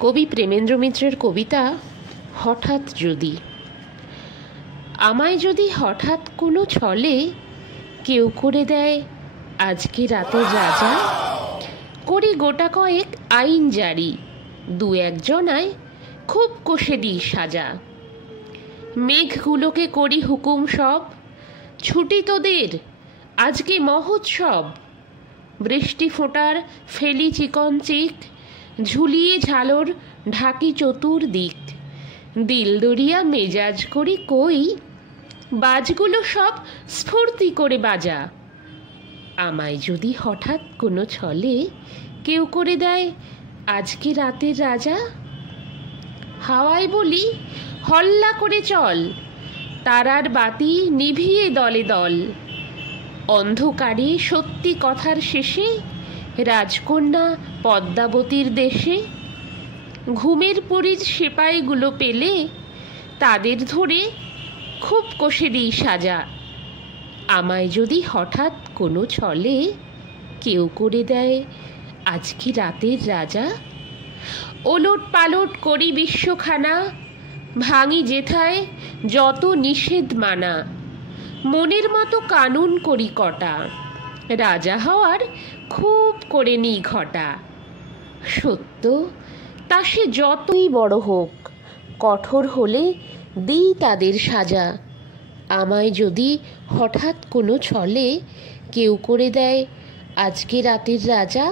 কবি প্রেমেন্দ্র মিত্রের কবিতা হঠাৎ যদি। আমায় যদি হঠাৎ কোনো ছলে কেউ করে দেয় আজকে রাতের রাজা, করি গোটা কয়েক আইন জারি, দু একজনায় খুব কষে দিই সাজা। মেঘগুলোকে করি হুকুম সব, ছুটি তোদের আজকে মহোৎসব। বৃষ্টি ফোঁটার ফেলি চিকন চিক, ঝুলিয়ে ঝালর ঢাকি চতুর্দিক। দিলদরিয়া মেজাজ করি কই, বাজগুলো সব স্ফূর্তি করে বাজা। আমায় যদি হঠাৎ কোনো ছলে কেউ করে দেয় আজকে রাতের রাজা। হাওয়ায় বলি হল্লা করে চল, তারার বাতি নিভিয়ে দলে দল। অন্ধকারে সত্যি কথার শেষে রাজকন্যা পদ্মাবতীর দেশে। ঘুমের পরির সেপাইগুলো পেলে তাদের ধরে খুব কষে দিই সাজা। আমায় যদি হঠাৎ কোনো ছলে কেউ করে দেয় আজকে রাতের রাজা। ওলট পালট করি বিশ্বখানা, ভাঙি যেথায় যত নিষেধ মানা। মনের মতো কানুন করি কটা, রাজা হওয়ার খুব করে নিই ঘটা। সত্য তা সে যতই বড় হোক, কঠোর হলে দিই তাদের সাজা। আমায় যদি হঠাৎ কোনো ছলে কেউ করে দেয় আজকে রাতের রাজা।